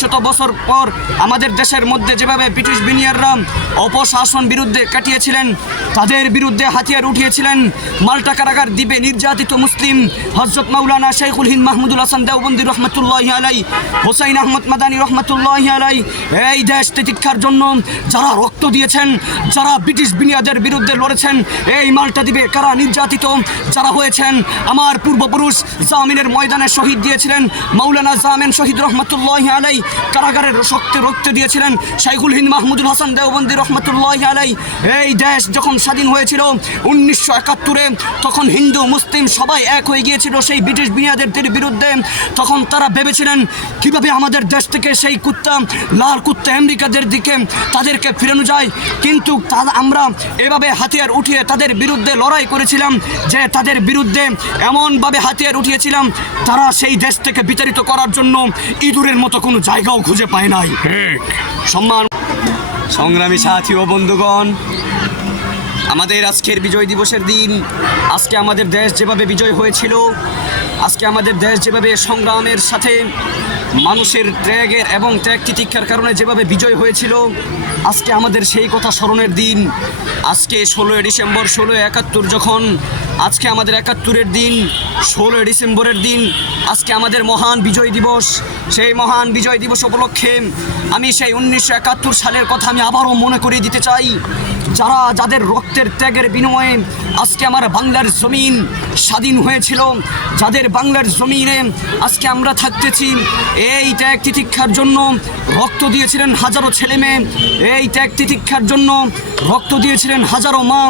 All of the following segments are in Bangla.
শত বছর পর আমাদের দেশের মধ্যে যেভাবে ব্রিটিশ বিনিয়াররা অপশাসন বিরুদ্ধে কাটিয়েছিলেন, তাদের বিরুদ্ধে হাতিয়ার উঠিয়েছিলেন, মাল্টা কারাগার দ্বীপে নির্যাতিত মুসলিম হযরত মাওলানা শাইখুল হিন্দ মাহমুদুল হাসান দেওবন্দি রহমতুল্লাহি আলাইহি, হোসাইন আহমদ মাদানী রহমতুল্লাহি আলাইহি, এই দেশ প্রতিষ্ঠার জন্য যারা রক্ত দিয়েছেন, যারা ব্রিটিশ বিনিয়াদের বিরুদ্ধে লড়েছেন, এই মাল্টা দ্বীপে কারা নির্যাতিত যারা হয়েছেন, আমার পূর্বপুরুষ জামিনের ময়দানে শহীদ দিয়েছিলেন মাওলানা জামিন শহীদ রহমতুল্লাহি আলাইহি, কারাগারের রক্ত দিয়েছিলেন শাইখুল হিন্দ মাহমুদুল হাসান দেওবন্দি রহমতুল্লাহি আলাইহি। এই দেশ যখন স্বাধীন হয়েছিল 1971-এ, তখন হিন্দু মুসলিম সবাই এক হয়ে গিয়েছিল সেই ব্রিটিশ বিনিয়াদের বিরুদ্ধে। তখন তারা ভেবেছিলেন কিভাবে আমাদের দেশ থেকে সেই কুত্তা, লাল কুত্তা আমেরিকাদের দিকে তাদেরকে ফিরানো যায়, কিন্তু আমরা এভাবে হাতিয়ার উঠিয়ে তাদের বিরুদ্ধে লড়াই করেছিলাম যে তাদের বিরুদ্ধে এমনভাবে হাতিয়ার উঠিয়েছিলাম তারা সেই দেশ থেকে বিতাড়িত করার জন্য ইঁদুরের মতো কোনো জায়গাও খুঁজে পায় নাই। সম্মান সংগ্রামী সাথী ও বন্ধুগণ, আমাদের আজকের বিজয় দিবসের দিন, আজকে আমাদের দেশ যেভাবে বিজয় হয়েছিল, আজকে আমাদের দেশ যেভাবে সংগ্রামের সাথে মানুষের ত্যাগের এবং ত্যাগ তিতিক্ষার কারণে যেভাবে বিজয় হয়েছিল, আজকে আমাদের সেই কথা স্মরণের দিন। আজকে 16 ডিসেম্বর 1671 যখন আজকে আমাদের 71-এর দিন, 16 ডিসেম্বরের দিন আজকে আমাদের মহান বিজয় দিবস। সেই মহান বিজয় দিবস উপলক্ষে আমি সেই 1971 সালের কথা আমি আবারও মনে করিয়ে দিতে চাই। যাদের রক্তের ত্যাগের বিনিময়ে আজকে আমার বাংলার জমিন স্বাধীন হয়েছিল, যাদের বাংলার জমিনে আজকে আমরা থাকতেছি, এই ত্যাগ তিতিক্ষার জন্য রক্ত দিয়েছিলেন হাজারো ছেলে মেয়ে, এই ত্যাগ তিতিক্ষার জন্য রক্ত দিয়েছিলেন হাজারো মা,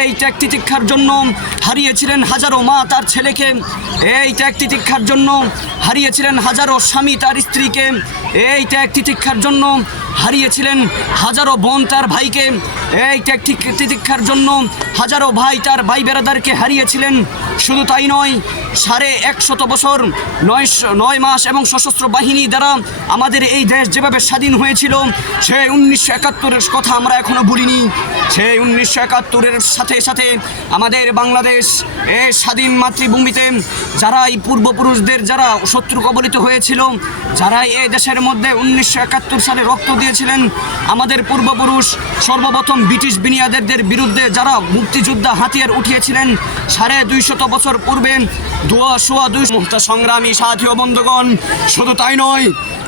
এই ত্যাগ তিতিক্ষার জন্য হারিয়েছিলেন হাজারো মা তার ছেলেকে, এই ত্যাগ তিতিক্ষার জন্য হারিয়েছিলেন হাজারো স্বামী তার স্ত্রীকে, এই ত্যাগ তিতিক্ষার জন্য হারিয়েছিলেন হাজারো বোন তার ভাইকে, এই ত্যাগ তিতিক্ষার জন্য হাজারো ভাই তার ভাই বেরাদারকে হারিয়েছিলেন। শুধু তাই নয়, 150 বছর 9 মাস এবং সশস্ত্র বাহিনী দ্বারা আমাদের এই দেশ যেভাবে স্বাধীন হয়েছিল, সেই 1971-এর কথা আমরা এখনও ভুলিনি। সেই 1971-এর সাথে সাথে আমাদের বাংলাদেশ এই স্বাধীন মাতৃভূমিতে যারা এই পূর্বপুরুষদের যারা শত্রু কবলিত হয়েছিল, যারা এই দেশের মধ্যে 1971 সালে রক্ত দিয়েছিলেন, আমাদের পূর্বপুরুষ সর্বপ্রথম ব্রিটিশ বিনিয়াদের বিরুদ্ধে যারা মুক্তিযোদ্ধা হাতিয়ার উঠিয়েছিলেন 250 বছর পূর্বে, সংগ্রামী সাথী ও বন্ধুগণ, শুধু তাই নয়,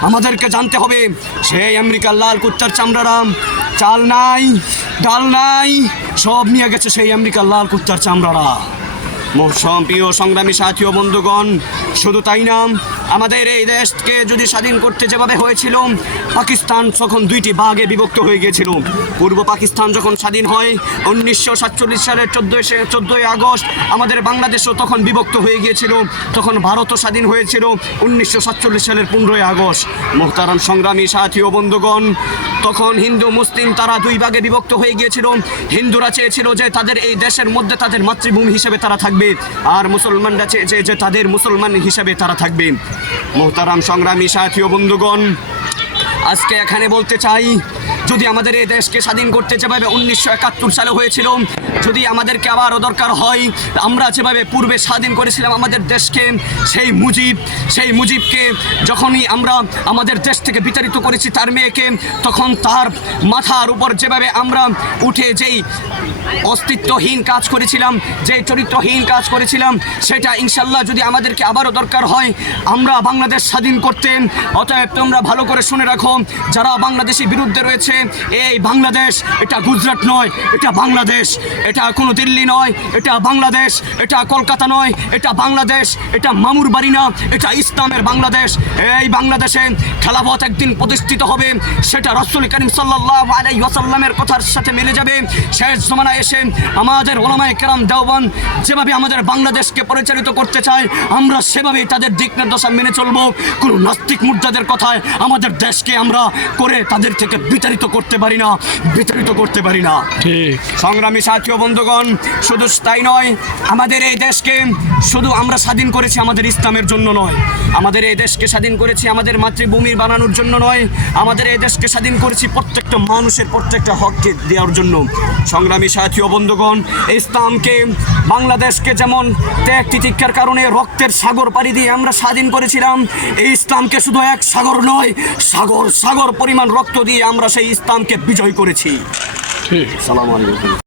আমাদেরকে জানতে হবে সেই আমেরিকার লাল কুত্তার চামড়ারা চাল নাই, ডাল নাই, সব নিয়ে গেছে সেই আমেরিকার লাল কুত্তার চামড়ারা। প্রিয় সংগ্রামী সাথী ও বন্ধুগণ, শুধু তাই না, আমাদের এই দেশকে যদি স্বাধীন করতে যেভাবে হয়েছিল, পাকিস্তান তখন 2টি ভাগে বিভক্ত হয়ে গিয়েছিল। পূর্ব পাকিস্তান যখন স্বাধীন হয় 1947 সালের 14ই আগস্ট, আমাদের বাংলাদেশও তখন বিভক্ত হয়ে গিয়েছিল। তখন ভারতও স্বাধীন হয়েছিল 1947 সালের 15ই আগস্ট। মোহতারাম সংগ্রামী সাথী ও বন্ধুগণ, তখন হিন্দু মুসলিম তারা 2 ভাগে বিভক্ত হয়ে গিয়েছিল। হিন্দুরা চেয়েছিল যে তাদের এই দেশের মধ্যে তাদের মাতৃভূমি হিসেবে তারা থাকবে, আর মুসলমানরা চেয়েছে যে তাদের মুসলমান হিসাবে তারা থাকবে। মোহতারাম সংগ্রামী সাথী ও বন্ধুগণ, আজকে এখানে বলতে চাই, যদি আমাদের এই দেশকে স্বাধীন করতে যেভাবে 1971 সালে হয়েছিল, যদি আমাদেরকে আবারও দরকার হয়, আমরা যেভাবে পূর্বে স্বাধীন করেছিলাম আমাদের দেশকে, সেই মুজিবকে যখনই আমরা আমাদের দেশ থেকে বিতাড়িত করেছি তার মেয়েকে, তখন তার মাথার উপর যেভাবে আমরা উঠে যেই অস্তিত্বহীন কাজ করেছিলাম, যেই চরিত্রহীন কাজ করেছিলাম, সেটা ইনশাল্লাহ যদি আমাদেরকে আবারও দরকার হয় আমরা বাংলাদেশ স্বাধীন করতে। অতএব তোমরা ভালো করে শুনে রাখো, যারা বাংলাদেশের বিরুদ্ধে রয়েছে, এই বাংলাদেশ এটা গুজরাট নয়, এটা বাংলাদেশ, এটা কোনো দিল্লি নয়, এটা বাংলাদেশ, এটা কলকাতা নয়, এটা বাংলাদেশ, এটা মামুর বাড়ি না, এটা ইসলামের বাংলাদেশ। এই বাংলাদেশে খেলাফত একদিন প্রতিষ্ঠিত হবে, সেটা রাসূল করিম সাল্লাল্লাহু আলাইহি ওয়াসাল্লামের কথার সাথে মিলে যাবে। শেষ জমানায় এসে আমাদের ওলামায়ে কেরাম দেওবন্দ যেভাবে আমাদের বাংলাদেশকে পরিচালিত করতে চায়, আমরা সেভাবেই তাদের দিক নির্দেশনা মেনে চলবো। কোনো নাস্তিক মুর্দাদের কথায় আমাদের দেশকে আমরা করে তাদের থেকে বিতাড়িত করতে পারি না, বিতাড়িত করতে পারি না। ঠিক। সংগ্রামী সাথী ও বন্ধুগণ, শুধু তাই নয়, আমাদের এই দেশকে শুধু আমরা স্বাধীন করেছি আমাদের ইসলামের জন্য নয়, আমাদের এই দেশকে স্বাধীন করেছি আমাদের মাতৃভূমির বানানোর জন্য নয়, আমাদের এই দেশকে স্বাধীন করেছি প্রত্যেকটা মানুষের প্রত্যেকটা হককে দেওয়ার জন্য। সংগ্রামী সাথী ও বন্ধুগণ, ইসলামকে, বাংলাদেশকে যেমন ত্যাগ তিতিক্ষার কারণে রক্তের সাগর পাড়ি দিয়ে আমরা স্বাধীন করেছিলাম, এই ইসলামকে শুধু এক সাগর নয়, সাগর সাগর পরিমাণ রক্ত দিয়ে আমরা সেই ইসলামকে বিজয় করেছি। ঠিক। সালাম আলাইকুম।